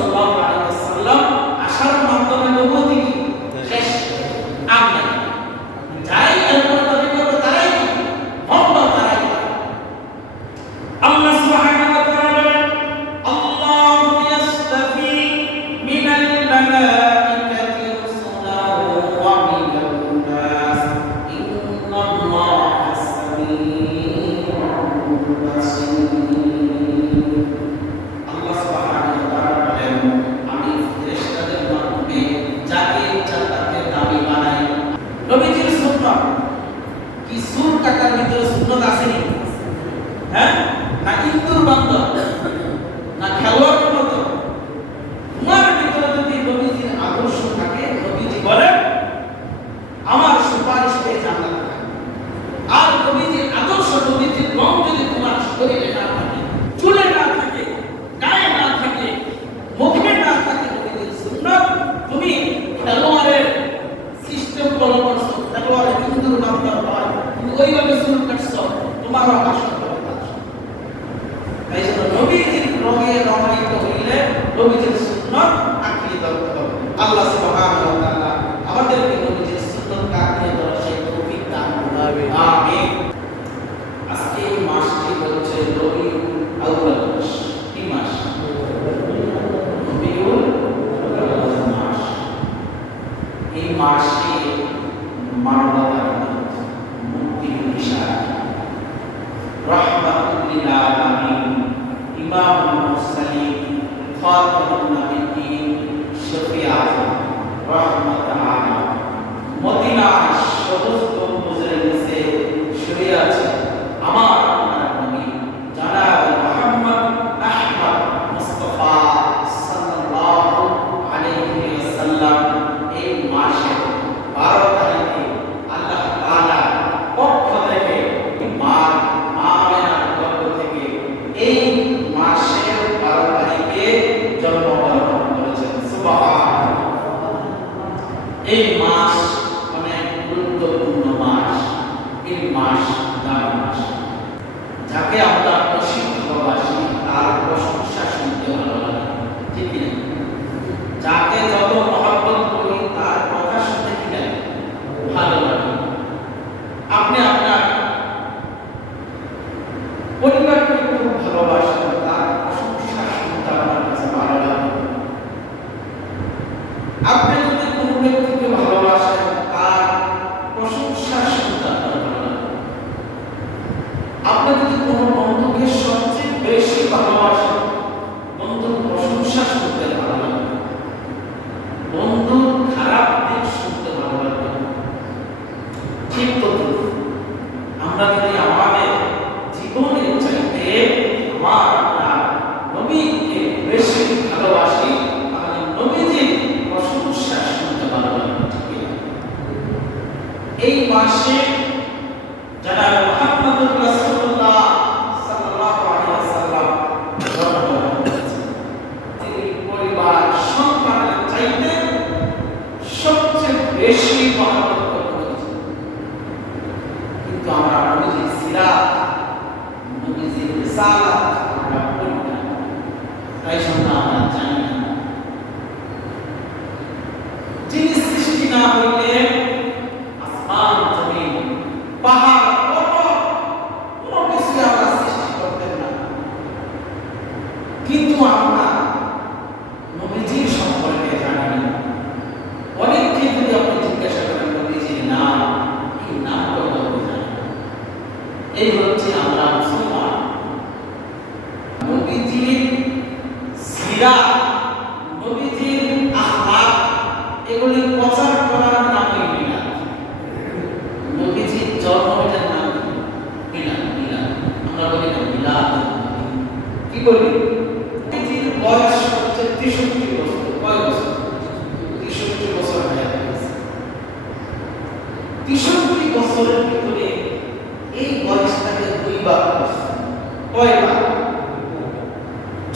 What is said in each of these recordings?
সাল্লাল্লাহু আলাইহি ওয়াসাল্লাম আসার মাধ্যমে নবুয়তি কি শেষ আমনা যাই এরপর দাবি করবে তারাই কি হক তারাই আল্লাহ সুবহানাহু ওয়া তাআলা বলেন আল্লাহু ইয়াসতাফি মিনাল মালাইকাতি রাসূলান ওয়া মিনান নাস ইন্নাল্লাহা সামিউন বাসীর। আল্লাহ সুবহানাহু ওয়া তাআলা বলেন আমি ফেরেশতাদের মাধ্যমে যাকে ইচ্ছা তাকে দাবি বানাই। নবীজির সুন্নাত কি সুর কাটার ভিতরে সুন্নাত আসেনি? হ্যাঁ, না ইন্দুর বান্দর না খেলোয়াড়ের মতো তোমার ভিতরে যদি নবীজির আদর্শ থাকে, নবীজি বলেন আমার সুপারিশ পেয়ে জান্নাত থাকে। আর নবীজির আদর্শ নবীজির রং যদি তোমার শরীরে না থাকে, চুলে না থাকে, গায়ে না থাকে, মুখে না থাকে নবীজির সুন্নাত, তুমি খেলোয়াড়ের সিস্টেম ফলো করছো, খেলোয়াড়ের ইন্দুর বান্দর হয়, তুমি ওইভাবে চুল কাটছো, তোমারও আসল তাই জন্য নবীজির রঙে রঙায়িত হইলে নবীজির সুন্নাত আঁকড়ে ধরতে হবে। আল্লাহ সুবহানাহু ওয়া তাআলা আমাদেরকে নবীজির সুন্নাতকে আঁকড়ে ধরার সেই তৌফিক দান করুন। আমিন। আজকে এই মাসটি হচ্ছে রবিউল আউয়াল মাস। কি মাস? রবিউল আউয়াল মাস। এই মাসে মানবতার মুক্তির বিষয় রাহমাতুল লিল আলামিন ইমামুল মুরসালিন খাতামুন নবিয়্যিন শফিউল আযম রাহমাতুল আলামিন মদিনার সমস্ত মুজরিম নিচে শুয়ে আছে আমার নবী জনাব মুহাম্মদ আহমদ মুস্তাফা সাল্লাল্লাহু আলাইহি ওয়াসাল্লাম। এই মাসে 12 তারিখে আল্লাহ তাআলা পক্ষ থেকে এই মাসের 12 তারিখে জন্মগ্রহণ করেছেন। সুবহানাল্লাহ। এই মাস অনেক গুরুত্বপূর্ণ মাস। এই মাস দামি মাস। যাকে আমরা বেশি ভালোবাসি তার প্রশংসা শুনতে ভালো লাগে, ঠিক না? যাকে যত মহব্বত করি তার কথা শুনতে কি লাগে? ভালো লাগে। আপনি আপনার পরিবারকে খুব ভালোবাসেন, তার প্রশংসা শুনতে আপনার কাছে ভালো লাগে। আপনি যদি কোনো ব্যক্তিকে ভালোবাসেন তার প্রশংসা শুনতে আপনার ভালো লাগে। আপনি যদি কোনো বন্ধুকে সবচেয়ে বেশি ভালোবাসেন, বন্ধুর প্রশংসা শুনতে ভালো লাগে, বন্ধুর খারাপ দিক শুনতে ভালো লাগে। ঠিক তো আমরা যদি আমাদের জীবনের চাইতে আমার নবীকে বেশি ভালোবাসি, তাহলে নবীজির প্রশংসা শুনতে ভালো লাগে। এই মাসে জনাব মুহাম্মদুর রাসূলুল্লাহ সাল্লাল্লাহু আলাইহি ওয়াসাল্লাম জন্মগ্রহণ করেছেন। তিনি পরিবার সন্তানের চাইতে সবচেয়ে বেশি মহব্বত করেছেন। কিন্তু আমরা নবীজির সিরাত, নবীজির রিসালাত আমরা পড়ি না, তাই জন্য আমরা জানি না। যিনি সৃষ্টি না হইলে আসমান জমিন পাহাড় পর্বত কোনো কিছু আমরা সৃষ্টি করতেন না। কিন্তু আমরা নবীজির সম্পর্কে জানি না। অনেককে যদি আপনি জিজ্ঞাসা করেন নবীজির নাম, এই নামটা বলতে জানি না। এই হচ্ছে আমরা মুসলমান। নবীজির সিরাত, নবীজির আখলাক এগুলি প্রচার করার নামই মিলাদ। নবীজির জন্মের নাম মিলাদ। মিলাদ আমরা বলি না মিলাদ, কি বলি? নবীজির বয়স হচ্ছে 63 বছর। কয় বছর? 63 বছর হয়ে গেছে। 63 বছরের ভিতরে এই বয়সটাকে দুইবার করছে। কয়বার?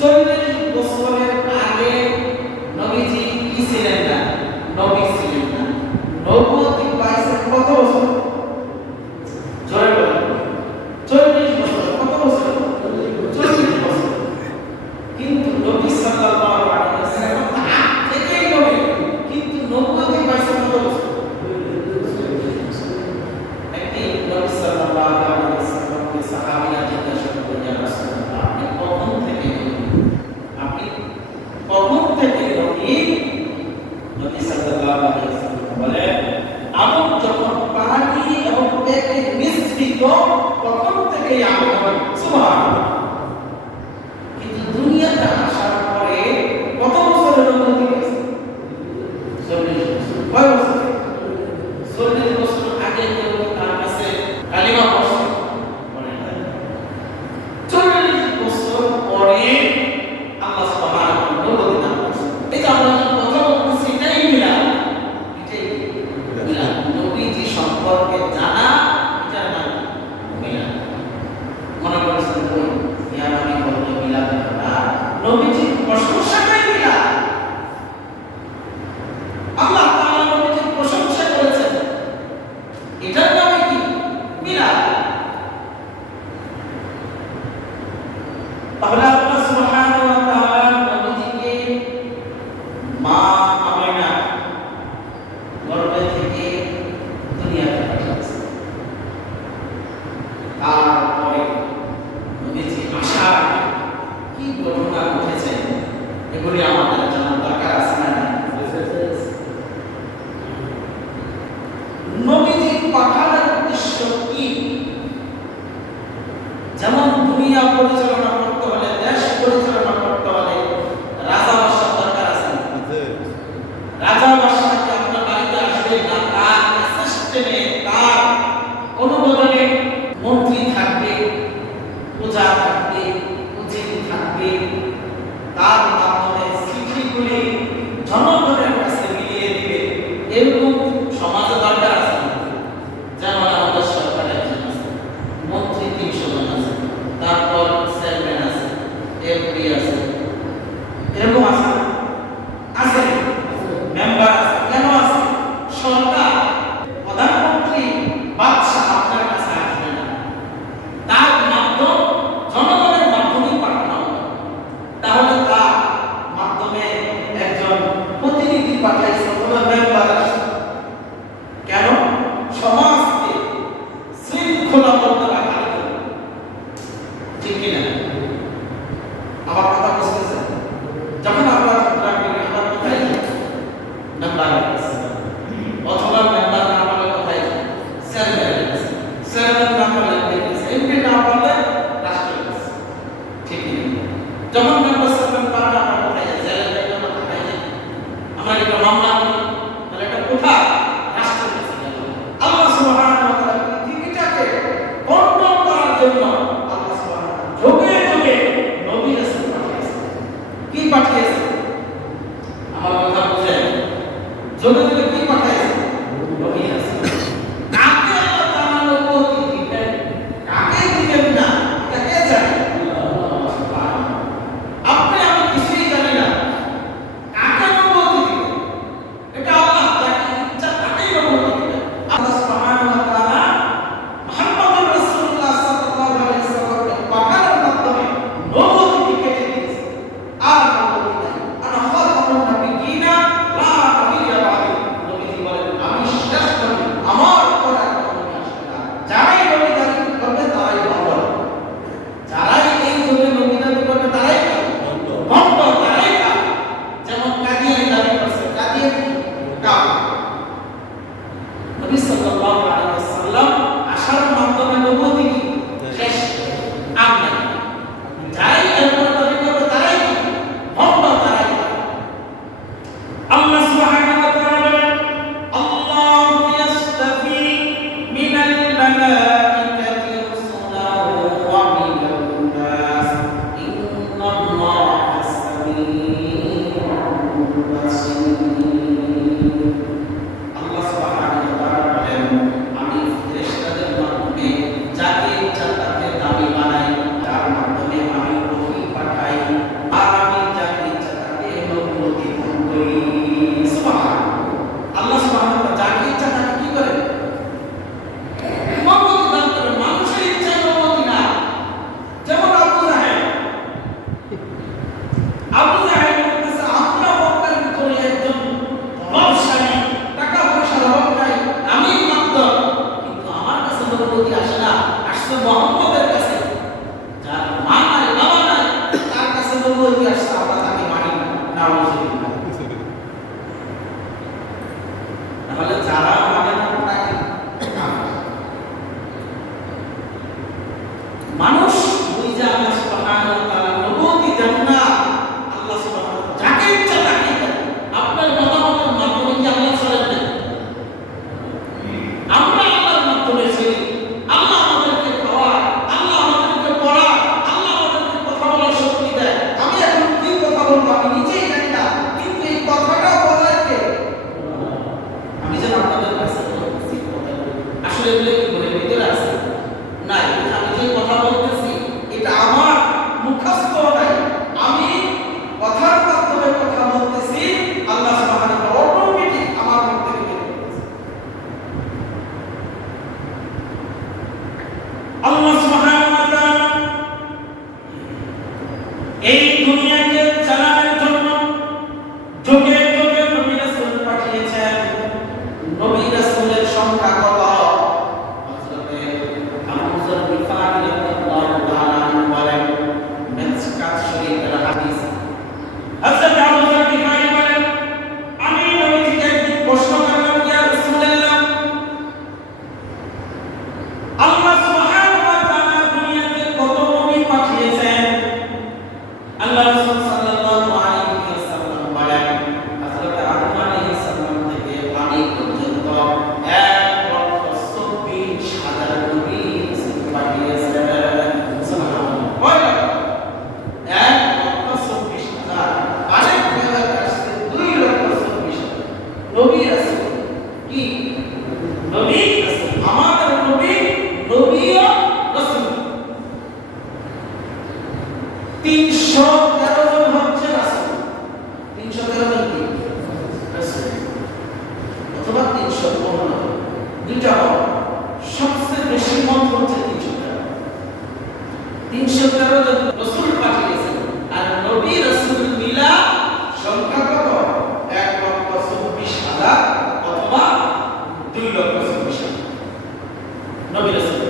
40 বছরের আগে নবীজি কি ছিলেন না? নবী ছিলেন না। নবুয়তি পাইছেন কত বছর? জয় বলেন। 40 বছর। কত বছর? 40 বছর। কিন্তু নবী সাল্লাল্লাহু মা আমিনা গর্ভে থেকে দুনিয়াতে পাঠিয়েছে। তারপরে নবীজি আসার কি ঘটনা ঘটেছে এগুলি আমাদের জানার দরকার আছে না? নবীজি পাঠানোর উদ্দেশ্য কি? যেমন দুনিয়া পরিচালনা করতে হলে, দেশ পরিচালনা করতে হলে রাজা বাদশাহ দরকার আছে। রাজা বাদশাহকে আপনার বাড়িতে আসবে না, তার অ্যাসিস্ট্যান্টে, তার অনুমোদনে মন্ত্রী থাকবে, প্রজা থাকবে, উজির থাকবে, তার মাধ্যমে চিঠিগুলি জনগণের কাছে মিলিয়ে দিবে। এরকম সমাজে দরকার আছে। যেমন আমাদের সরকারের একজন আছে, মন্ত্রী ৩০০ জন আছে, তারপর চেয়ারম্যান আছে, এমপি আছে, এরকম আছে আছে মেম্বার আছে। কেন আছে? সরকার, প্রধানমন্ত্রী, বাদশাহ আপনার কাছে আসবে না, তার মাধ্যম জনগণের মাধ্যমেই পাঠানো হবে। তাহলে তার মাধ্যমে একজন প্রতিনিধি পাঠাইছে অথবা মেম্বার আসছে। কেন? সমাজকে শৃঙ্খলাবদ্ধ রাখার জন্য। ঠিক কিনা? আমার কথা বুঝতেছেন? যখন আমরা আমরা কোথায় যাই? মেম্বারের কাছে, অথবা মেম্বার না পারলে কোথায় যাই? চেয়ারম্যানের কাছে, চেয়ারম্যান না পারলে এমপি না পারলে রাষ্ট্রের কাছে। ঠিক কিনা? যখন মেম্বার চেয়ারম্যান পারে না, আমরা কোথায় যাই? জেলের যাই, আমরা কোথায় যাই? আমরা একটা মামলা করি, তাহলে এটা কোথায়? রাষ্ট্রের কাছে গেল। আল্লাহ সুবহানাহু ওয়া তাআলা পৃথিবীটাকে কন্ট্রোল করার জন্য আল্লাহ সুবহানাহু ওয়া তাআলা যুগে যুগে নবী রাসূল পাঠিয়েছেন। কি পাঠিয়েছেন? আমার কথা বুঝেন? যুগে যুগে কি পাঠিয়েছেন? নবী রাসূল। কাকে আল্লাহ তাআলা নবুয়ত দিবেন, কাকে দিবেন না, এটা কে জানে? আল্লাহ সুবহানাহু। আপনি আমি কিছুই জানি না কাকে নবুয়ত দিবেন। এটা আল্লাহ যাকে ইচ্ছা তাকেই নবুয়ত দিবেন। আল্লাহ সুবহানাহু ওয়া তাআলা মুহাম্মদুর রাসূলুল্লাহ সাল্লাল্লাহু আলাইহি ওয়াসাল্লামকে পাঠানোর মাধ্যমে নবুয়ত কেটে দিয়েছেন। আর নবুয়ত নাই। আনা খাতামুন নাবিয়্যিনা লা নাবিয়্যা বা'দি। নবীজি বলেন, আমি শেষ নবী, আমার পরে আর কোনো নবী আসবে না। যারাই নবী দাবি করবে তারাই ভণ্ড। যারাই এই যুগে নবী দাবি করবে তারাই ভণ্ড, তারাই কাফের। যেমন কাদিয়ানী দাবি করছে, কাদিয়ানী কাফের। নবী সাল্লাল্লাহু আলাইহি ওয়াসাল্লাম আসার মাধ্যমে নবুয়ত কি শেষ? আর নাই। যারাই এরপর দাবি করবে তারাই ভণ্ড, তারাই কাফের। আল্লাহ সুবহানাহু ওয়া তাআলা বলেন, আল্লাহু ইয়াসতাফি মিনাল মালাইকাতি রাসূলান ওয়া মিনান নাস ইন্নাল্লাহা সামিউন বাসীর। আল্লাহ সুবহানাহু ওয়া তাআলা বলেন, আমি ফেরেশতাদের মাধ্যমে যাকে ইচ্ছা তাকে দামি বানাই, তার মাধ্যমে আমি ওহী পাঠাই, আর আমি যাকে ইচ্ছা তাকে নবুয়ত দান করি। সুবহানাল্লাহ। আল্লাহ সুবহানাহু ওয়া তাআলা যাকে ইচ্ছা তাকে কি করেন? নবুয়ত দান করেন। মানুষের ইচ্ছায় নবুয়ত না। যেমন আবু জাহেল বলতেছে, আমরা মক্কার ভিতরে একজন প্রভাবশালী, টাকা পয়সার অভাব নাই, আমি মাত্র, কিন্তু আমার কাছে নবুয়ত আসে না, আসছে মুহাম্মদের কাছে। যার মা নাই, বাবা নাই, তার কাছে নবুয়ত আসছে, আমরা তাকে মানি না। নাউযুবিল্লাহ। তাহলে যারা মানে না তাকে কাফের। মানুষ বুঝে আল্লাহ সুবহানাহু ওয়া তাআলা নবুয়ত দেন না। আল্লাহ সুবহানাহু ওয়া তাআলা যাকে ইচ্ছা তাকে দেন। আপনার মতামতের মাধ্যমে কি আল্লাহ চলেন না? আমরা আল্লাহর মাধ্যমে চলি। আল্লাহ আমাদেরকে খাওয়ায়, আল্লাহ আমাদেরকে পড়ায়, আল্লাহ আমাদেরকে কথা বলার শক্তি দেয়। আমি এখন কি কথা বলবো আমি নিজেই জানি না, কিন্তু এই কথাটা বলার কে? আমি যেন আপনাদের কাছে বলতেছি কথাগুলো, আসলে এগুলো কি মনের ভিতরে আছে? নাই। আমি যে কথা বলতেছি এটা আমার মুখস্থ নাই, আমি কথার মাধ্যমে কথা বলতেছি। আল্লাহ সুবহানাহু ওয়া তাআলা অটোমেটিক আমার মধ্যে বের করতেছে। আল্লাহ সুবহানাহু ওয়া তাআলা এই দুনিয়াকে চালানোর জন্য যুগে 313 জন কি রাসূল অথবা 315 দুইটা হল সবচেয়ে বেশি মত হচ্ছে 313 জন রাসূল পাঠিয়েছেন আর নবী রাসূল মিলা সংখ্যা কত 1,24,000 অথবা 2,24,000 নবী রাসূল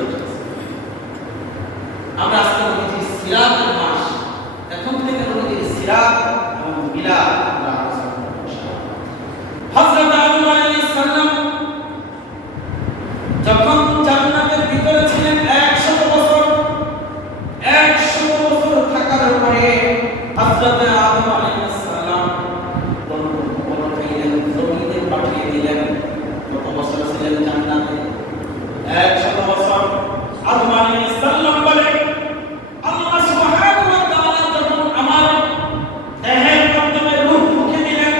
আমরা আজকে নবীর সিরাতের মাস এখন থেকে নবীর সিরাত এবং মিলাদ আমরা আলোচনা করব ইনশাআল্লাহ। হযরত আদম আলাইহিস সালাম যখন জান্নাতের ভিতরে ছিলেন 100 বছর থাকার পরে হযরত আদম আলাইহিস সালাম কোন খাইলেন জমিনে পাঠিয়ে দিলেন। কত বছর ছিলেন জান্নাতে 100 বছর। আদম আলাইহিস সালাম বলে আল্লাহ সুবহানাহু ওয়া তাআলা যখন আমার দেহের মাধ্যমে রূহ ফুঁকে দিলেন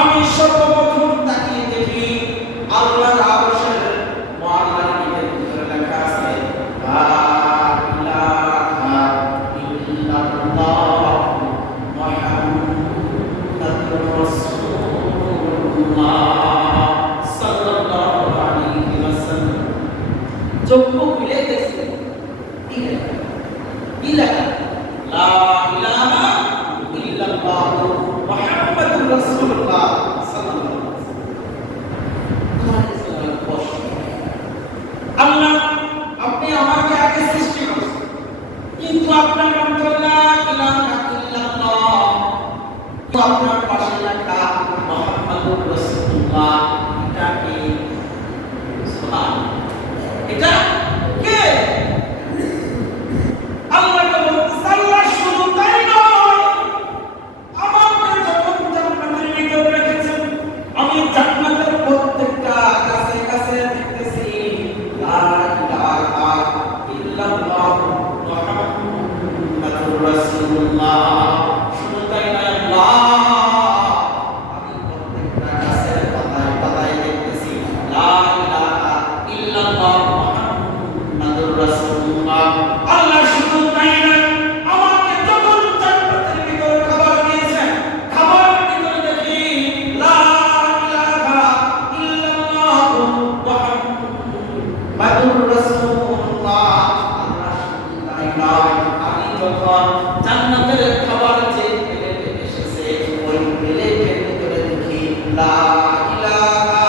আমি সর্বপ্রথম তাকিয়ে দেখি আল্লাহর আরশের মুআল্লার ভিতরে লেখা আছে লা ইলাহা ইল্লাল্লাহ মুহাম্মাদুর রাসূলুল্লাহ সাল্লাল্লাহু আলাইহি ওয়াসাল্লাম। চক্ষু খুলে দেখছি কি লেখা লা ইলাহা ইল্লাল্লাহ মুহাম্মাদুর রাসূলুল্লাহ সাল্লাল্লাহু আলাইহি ওয়াসাল্লাম। আল্লাহ আপনি আমাকে আগে সৃষ্টি করেছেন কিন্তু আপনার নাম তো লা ইলাহা ইল্লাল্লাহ তো আপনার পাশে লেখা মুহাম্মাদুর রাসূলুল্লাহ এটা কি সুবহানাল্লাহ এটা কে আল্লাহ বলতেছে আল্লাহ শুধু তাই নয় আমাকে যখন জান্নাতের ভিতরে রেখেছেন আমি জান্নাতের প্রত্যেকটা কাছে কাছে দেখতেছি লা ইলাহা ইল্লাল্লাহ মুহাম্মাদুর রাসূলুল্লাহ শুধু তাই নয় আল্লাহ আমি প্রত্যেকটা কাছে পাতায় পাতায় দেখতেছি লা ইলাহা ইল্লাল্লাহ মুহাম্মাদুর রাসূলুল্লাহ। আল্লাহ শুধু তাই নয় আমাকে যখন জান্নাতের ভিতরে খাবার দিয়েছেন খাবারের ভিতরে দেখি লা ইলাহা ইল্লাল্লাহ মুহাম্মাদুর রাসূলুল্লাহ। আল্লাহ শুধু তাই নয় আমি যখন জান্নাতের খাবার যে প্লেটে এসেছে ওই প্লেটের ভিতরে দেখি লা ইলাহা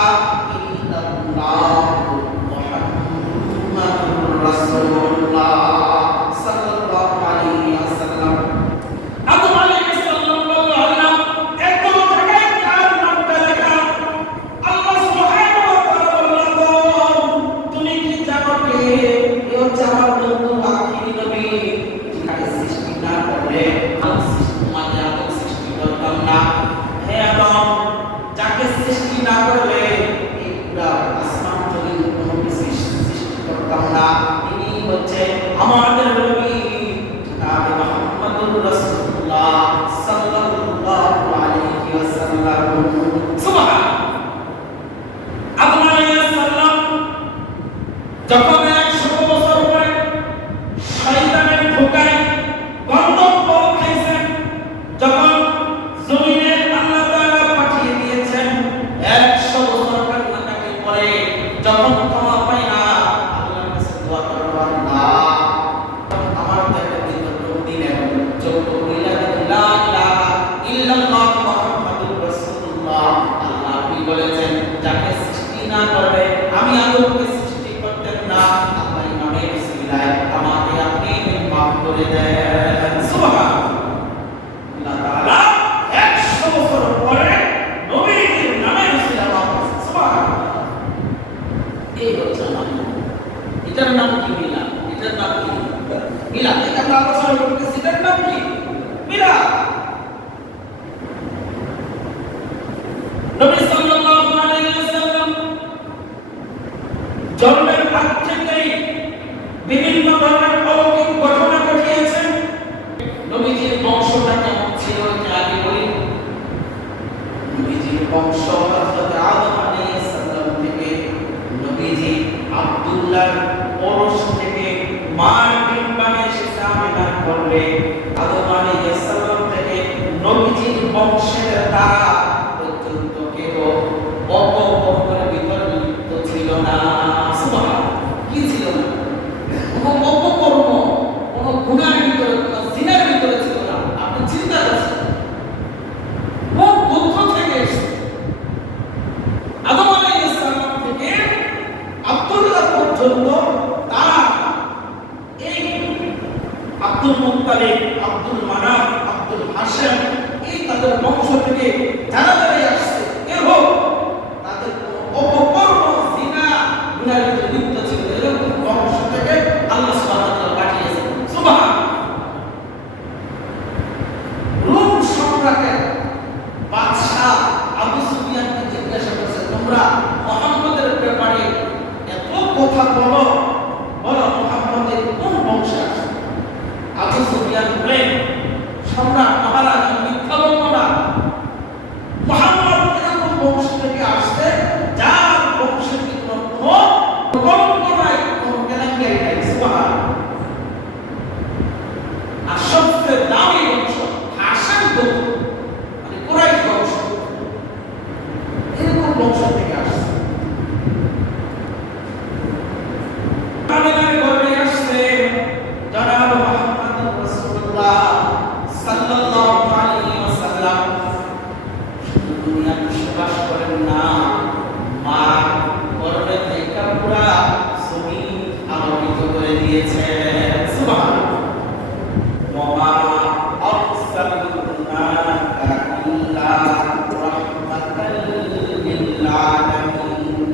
ইল্লাল্লাহ মুহাম্মাদুর রাসূলুল্লাহ সাল্লাল্লাহু আলাইহি ওয়াসাল্লাম। আদম আলাইহিস সালাম বলল আল্লাহ এত জায়গায় কার নামটা লেখা? আল্লাহ সুবহানাহু ওয়া তাআলা বলল তুমি কি জানো কে এ হচ্ছে আমার বন্ধু আখিরি নবী যাকে সৃষ্টি না করলে আমি সৃষ্টি মানে আদম সৃষ্টি করতাম না। হে আদম যাকে সৃষ্টি না করলে এই পুরা আসমান জমিন কোনো কিছু সৃষ্টি করতাম না। তিনি হচ্ছে আমাদের নবী জনাব মুহাম্মদুর রাসূলুল্লাহ সাল্লাল্লাহু আলাইহি ওয়াসাল্লাম। সুবহানাল্লাহ। আদম আলাইহিস সালাম যখন 100 বছর পরে শয়তানের ধোঁকায় গন্ধব খাইছেন যখন জমিনে আল্লাহ তাআলা পাঠিয়ে দিয়েছেন 100 বছর কান্নাকাটি পরে যখন ক্ষমা পাই না আল্লাহর কাছে দোয়া করব আল্লাহ আমার দেহের ভিতরে দিলেন চোখ খুলে লা ইলাহা ইল্লাল্লাহ মুহাম্মাদুর রাসূলুল্লাহ। আল্লাহ আপনি বলেছেন যাকে সৃষ্টি না করবে আমি আদমকে সৃষ্টি করতেন না। আল্লাহ ইমামে বিসমিল্লাহ আমাকে আপনি মাফ করে দেন। সুবহানাল্লাহ। আল্লাহ তাআলা 100 বছর পরে নবীর নামে বিসমিল্লাহ মাফ করেছেন। সুবহানাল্লাহ। এই হচ্ছে আমার এটার নাম কি মিলাদ? এটার নাম কি মিলাদ? এটা আমরা আলোচনা করতেছি এটার নাম কি মিলাদ। নবী সাল্লাল্লাহু আলাইহি ওয়াসাল্লাম জন্মের আগ থেকেই বিভিন্ন ধরনের অলৌকিক ঘটনা ঘটিয়েছেন। নবীজির বংশটা কেমন ছিল এটা আগে বলি। নবীজির বংশ হযরত আদম আলাইহিস সালাম থেকে নবীজি আব্দুল্লাহর ওরস থেকে মার ডিম্বাণে এসেছে আমেনার গর্ভে। আদম আলাইহিস সালাম থেকে নবীজির বংশের দ্বারা পর্যন্ত কেউ অপকর্মের ভিতর লিপ্ত ছিল না। সুবহানাল্লাহ, কি ছিল না? কোনো অপকর্ম, কোনো গুনাহের ভিতরে, কোনো জিনার ভিতরে ছিল না। আপনি চিন্তা করছেন কোন গোত্র থেকে এসেছে? আদম আলাইহিস সালাম থেকে আব্দুল্লাহ পর্যন্ত তারা এই আব্দুল মুত্তালিব, আব্দুল মানাফ, আব্দুল হাশেম, এই তাদের বংশ থেকে যারা যারা আসছে এর হোক তাদের অপকর্ম, জিনা, গুনাহের ভিতরে লিপ্ত ছিল, এরকম বংশ থেকে আল্লাহ সুবহানাহু ওয়া তাআলা পাঠিয়েছেন। সুবহানাল্লাহ। রোম সম্রাটের বাদশা আবু সুফিয়ানকে জিজ্ঞাসা করছে, তোমরা মুহাম্মদের ব্যাপারে এত কথা বলো, বলো মুহাম্মদের কোন বংশে আসে? আবু সুফিয়ান বলেন, সম্রাট মহারাজ, মিথ্যা বলবো না, মুহাম্মদ এরকম বংশ থেকে আসছে যার বংশের ভিতর কোনো কলঙ্ক নাই, কোনো কেলেঙ্কারি নাই। সুবহানাল্লাহ। আর সবচেয়ে দামি বংশ হাশেম গোত্র, মানে কুরাইশ বংশ, এরকম বংশ থেকে আসছে। আমিনার গর্ভে আসছে জনাব মুহাম্মদ রাসূলুল্লাহ সাল্লাল্লাহু আলাইহি ওয়াসাল্লাম। দুনিয়াতে বসবাস করেন না, মা গর্ভে থেকে পুরা জমিন আলোকিত করে দিয়েছে। সুবহানাল্লাহ। ওয়া মা আরসালনাকা ইল্লা রাহমাতাল লিল আলামিন।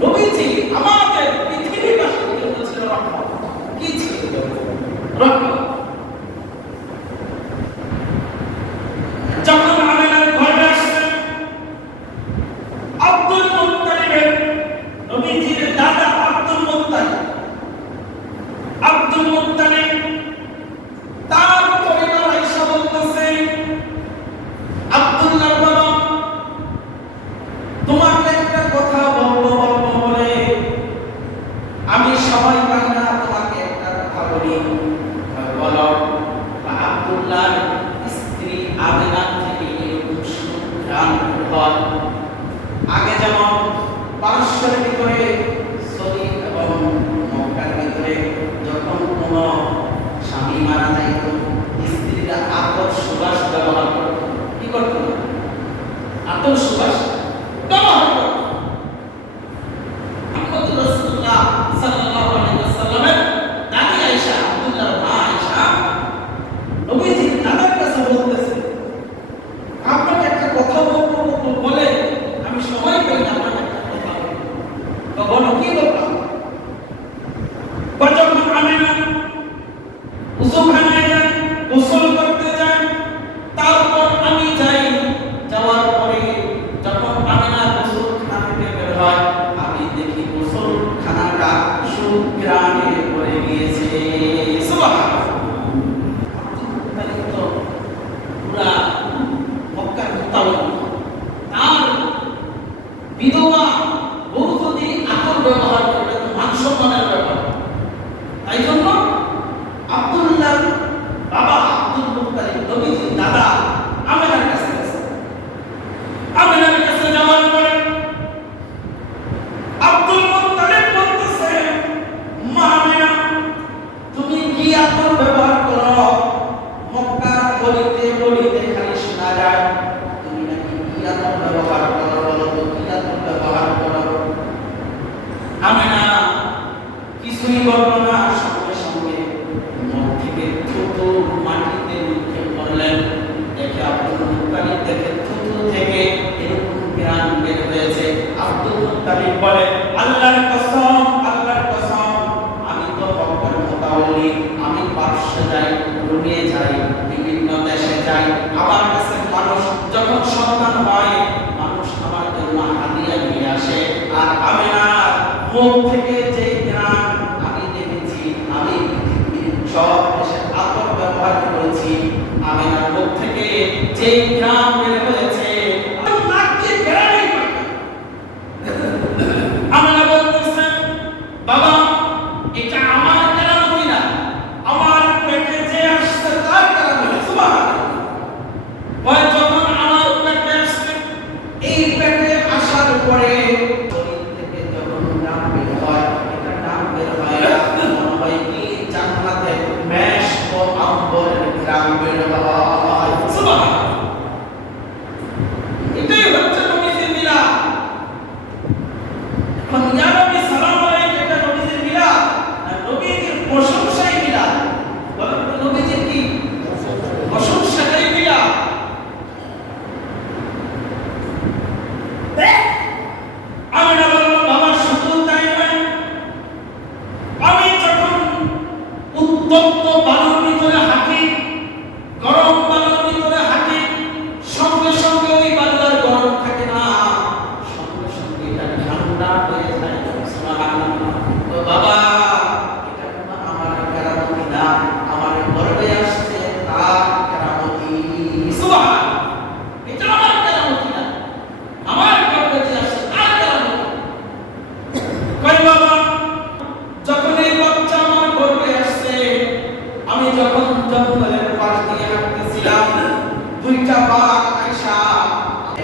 নবীজি আমাদের পৃথিবীবাসীর জন্য ছিল রহমত। কি ছিল? রহমত। যখন আমিনার ঘরে আসছেন আব্দুল মুত্তালিবের, নবীজির দাদা আব্দুল মুত্তালিব, আব্দুল মুত্তালিব তার পরিবার এসে বলতেছে, আব্দুল্লাহ বাবা, তোমাকে একটা কথা বলবো বলবো বলে আমি সময় পাই না, তোমাকে একটা কথা বলি। বলো। আব্দুল্লাহর স্ত্রী আমিনা থেকে এরকম সুঘ্রাণ হয়। আগে যেমন পারস্যের ভিতরে সৌদি এবং মক্কার ভিতরে যখন কোনো স্বামী মারা যাইত, স্ত্রীরা আতর সুবাস ব্যবহার করত। কি করত? আতর সুবাস ব্যবহার করত। মুহাম্মদ রাসূলুল্লাহ সাল্লাল্লাহু আলাইহি ওয়াসাল্লামের দাদি আয়েশা, আব্দুল্লাহর মা আয়েশা, নবীজির দাদার কাছে বলতেছে, আপনাকে একটা কথা বলবো বলে আমি সময় পাই না, আপনাকে একটা কথা বলবো। তো বলো, কি বললাম? যখন আমিনা উযুখানায় যান, গোসল করতে যান, তারপর আমি যাই, যাওয়ার পরে যখন আমিনা গোসলখানা থেকে বের হয়, আমি দেখি গোসলখানাটা সুঘ্রাণে ভরে গিয়েছে। সুবহানাল্লাহ। তো পুরা মক্কার মুতাওয়াল, তার বিধবা বউ যদি আতর ব্যবহার করে তো মান সম্মানের ব্যাপার। তাই জন্য আব্দুল্লাহর বাবা আব্দুল মুত্তালিব, নবীজির দাদা, আমিনার কাছে গেছে। আমিনার কাছে যাওয়ার পরে আব্দুল মুত্তালিব বলতেছে, মা আমিনা, তুমি কি আতর ব্যবহার করো? মক্কার গলিতে গলিতে খালি শোনা যায় তুমি নাকি কি আতর ব্যবহার করো, বলো তো কি আতর ব্যবহার করো? আমিনা কিছুই বলল না, সঙ্গে সঙ্গে মুখ থেকে থুতু মাটিতে মুখে পড়লেন। দেখে আব্দুল মুত্তালিব দেখে থুতু থেকে এরকম ঘ্রাণ বের হয়েছে। আব্দুল মুত্তালিব বলে, আল্লাহর কসম, আল্লাহর কসম, আমি তো মক্কার মুতাওয়াল্লি, আমি পারস্য যাই, রুমে যাই, বিভিন্ন দেশে যাই। আমার কাছে মানুষ যখন সন্তান হয়, মানুষ আমার জন্য হাদিয়া নিয়ে আসে। আর আমিনার মুখ থেকে যে ঘ্রাণ আমি দেখেছি, আমি পৃথিবীর সব দেশে আতর ব্যবহার করেছি, আমিনার মুখ থেকে যে ঘ্রাণ বের হয়েছে, নাককে ঘ্রাণই পাই। আমিনা বলতেছে,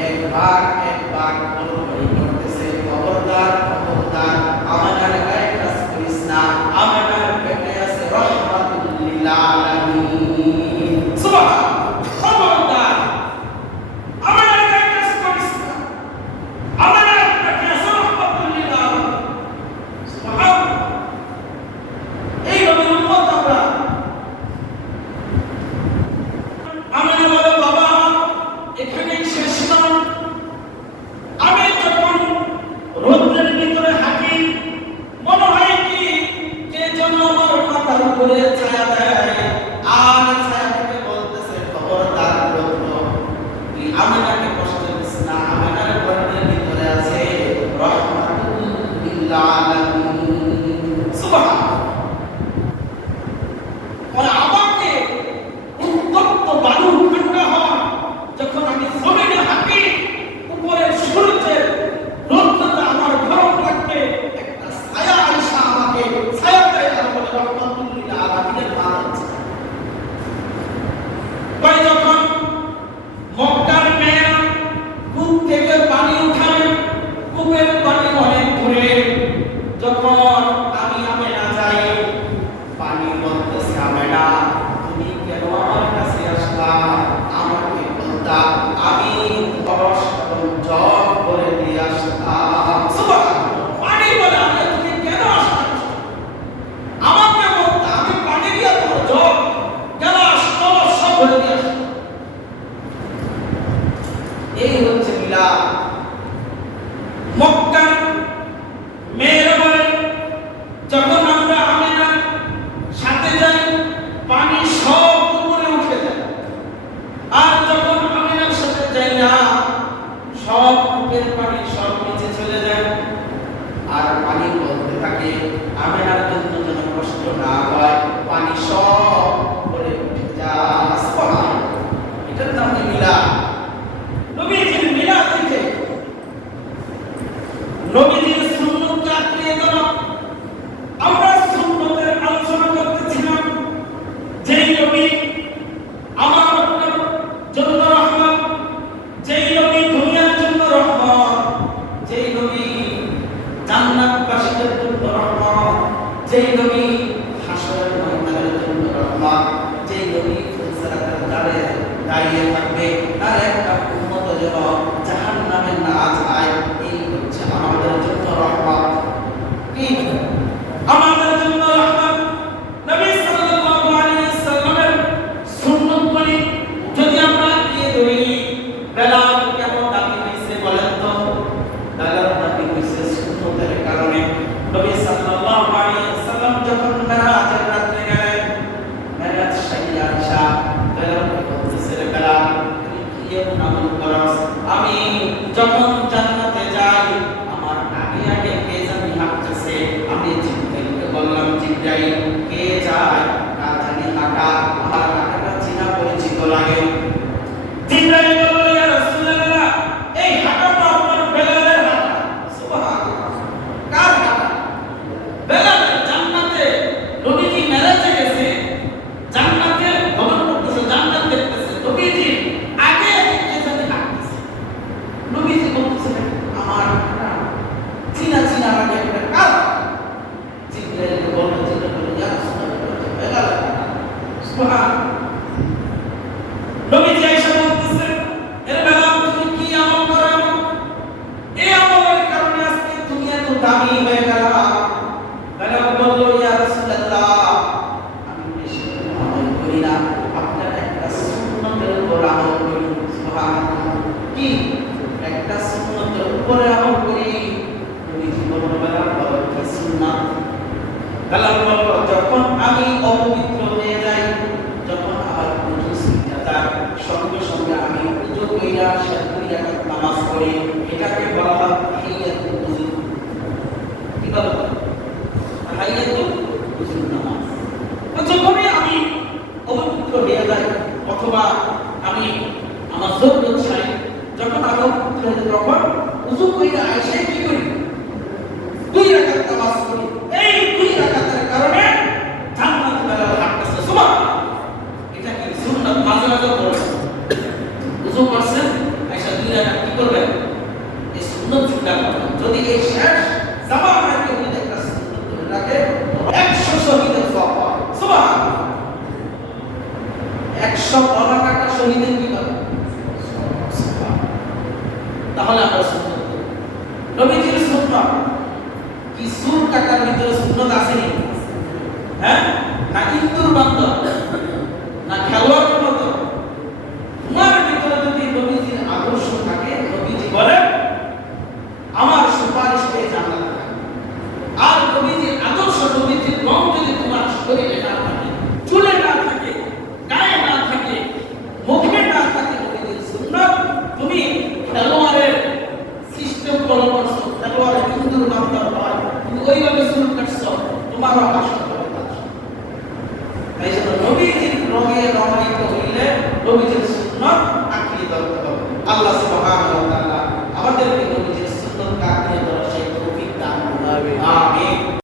একবার বলবই করতেছে, খবরদার খবরদার আমাদের গায়ে কাজ করিস না, আমাদের পেটে আছে রহমাতুল লিল আলামিন। সুবহানাল্লাহ, খবরদার আমাদের গায়ে কাজ করিস না, আমাদের পেটে আছে রহমাতুল লিল আলামিন। সুবহানাল্লাহ, এই নবীর উম্মত আমরা। আমাদের বলে বাবা এখানেই শেষ না, আমি যখন রোদ্রের ভিতরে হাঁটি মনে হয় কি কে যেন আমার মাথার উপরে ছায়া দেয়, আর ছায়া থেকে বলতেছে খবরদার রোদ্র তুই আমাকে কষ্ট দিস না, আমার ঘরের ভিতরে আছে রহমাতুল লিল আলামিন। সুবহানাল্লাহ, আমাকে উত্তপ্ত বালু ঠান্ডা হয় যখন আমি জমিনে হাঁটি, উপরে সূর্যের রৌদ্রতা আমার গরম লাগবে, একটা ছায়া আইসা আমাকে ছায়া দেয়, আর বলে রহমাতুল লিল আলামিনের নাম আছে। তাই যখন মক্কার মেয়েরা কূপ থেকে পানি উঠাবে, কূপের পানি অনেক দূরে, যখন আমি আমেনা যাই, পানি বলতেছে আমেনা তুমি কেন আমার কাছে আসলা, আমাকে বলতা আমি বরস এবং জল করে দিয়ে আসতাম। সুবহানাল্লাহ, পানি বলে আমি তুমি কেন আসলা, আমাকে বলতা আমি পানি দিয়ে তোমার জল গেলাস কলস সব ভরে দিয়ে আসতাম। এই হচ্ছে মিলাদ। মক্কার মেয়েরা বলে যখন আমরা আমেনার সাথে যাই পানি সব উপরে উঠে যায়, আর যখন আমেনার সাথে যাই না সব কূপের পানি সব নিচে চলে যায়, আর পানি বলতে থাকে আমেনার জন্য যেন কষ্ট না হয়, পানি সব উপরে উঠে যায়। সুবহানাল্লাহ, এটার নাম মিলাদ। নবীজির মিলাদ থেকে নবীজির সুন্নাত আঁকড়িয়ে ধরা। আমরা সুন্নতের আলোচনা করতেছিলাম, যেই নবী আমার আপনার জন্য রহমত, যেই নবী দুনিয়ার জন্য রহমত, যেই নবী জান্নাতবাসীদের জন্য রহমত, যেই নবী হাসরের ময়দানের জন্য রহমত, যেই নবী ফুলসিরাতের দ্বারে দাঁড়িয়ে থাকবে তার একটা উম্মত যেন জাহান্নামে না যায়, এই হচ্ছে আমাদের জন্য রহমত। কি আমাদের জন্য রহমত? নবী সাল্লাল্লাহু আলাইহি সাল্লামের সুন্নাতগুলি যদি আমরা দিয়ে ধরি, বেলাল কেন দাবি হইছে বলেন তো? বেলাল দাবি হইছে সুন্নতের কারণে। নবী সাল্লাল্লাহু আলাইহি সাল্লাম যখন মেরাজের রাতে গেলেন, মেরাজ সাইয়া আয়েশা বেলালকে বলতেছে, রে বেলাল তুই কি এমন আমল করস, আমি যখন জান্নাতে যাই আমার আগে আগে কে জানি হাঁটতেছে, আমি জিবরাইলকে বললাম জিবরাইল কে যায় কার জানি হাঁটা, আমার হাঁটাটা চেনা পরিচিত লাগে। জিবরাইল বলল ইয়া রাসূলুল্লাহ এই হাঁটাটা আপনার বেলালের হাঁটা। সুবহানাল্লাহ, কার হাঁটা? বেলালের। জান্নাতে নবীজি মেরাজে গেছে, জান্নাতে ভ্রমণ করতেছে, জান্নাত দেখতেছে, নবীজি আগে আগে কে জানি হাঁটতেছে, নবীজি বলতেছে আমার হাঁটা চিনা চিনা লাগে, একটা কার? জিবরাইল বলল ইয়া রাসূলুল্লাহ বেলাল। সুবহানাল্লাহ, নবীজি আয়েশা বলতেছে এর বেলাল তুমি কি আমল করো, এই আমলের কারণে আজকে তুমি এত দামি হয়ে গেলা। বেলাল বলল ইয়া রাসূলুল্লাহ আমি বেশি আমল করি না, আপনার একটা সুন্নতের উপর আমল করি। সুবহানাল্লাহ, কি একটা সুন্নতের উপরে আমল করি? নবীজি বলল বেলাল বলো কি সুন্নাত? বেলাল বলল যখন আমি অপবিত্র হয়ে যাই, যখন আমার ওযু ছিঁড়ে যায়, সঙ্গে সঙ্গে আমি ওযু কইরা 2 রাকাত নামাজ পড়ি, এটাকে বলা হয় তাহিয়াতুল ওযু। কি বলা হয়? তাহিয়াতুল ওযু নামাজ। যখনই আমি অপবিত্র হয়ে যাই অথবা আমি আমার যৌবন ছাড়ি, যখন আমি অপবিত্র হয়ে যাই তখন ওযু কইরা আয়েশা কি করি? 2 রাকাত নামাজ পড়ি। এই 2 রাকাতের কারণে জান্নাতে বেলাল হাঁটতেছে। সুবহানাল্লাহ, এটা কি সুন্নাত? মাঝে মাঝে পড়ে ওযু করছেন আয়েশা 2 রাকাত তাহলে আমরা সুন্নাত করব। নবীজির সুন্নাত কি সুর কাটার ভিতরে সুন্নাত আসেনি? হ্যাঁ, না ইন্দুর বান্দর, না খেলোয়াড়ের মতো? তোমার ভিতরে যদি নবীজির আদর্শ থাকে, নবীজি বলেন আমার সুপারিশ পেয়ে জান্নাতে থাকবে। আর নবীজির আদর্শ, নবীজির রং যদি তোমার শরীরে না থাকে, চুলে না থাকে, গায়ে না থাকে, মুখে না থাকে, নবীজির সুন্নাত, তুমি খেলোয়াড়ের সিস্টেম ফলো করছো, খেলোয়াড়ের ইন্দুর বান্দর হয়, তুমি ওইভাবে সুর কাটছো, তোমারও আশা করে থাকছো। তাই জন্য নবীজির রঙে রঙায়িত হইলে নবীজির সুন্নাত আঁকড়ে ধরতে হবে। আল্লাহ সুবহানাহু ওয়া তাআলা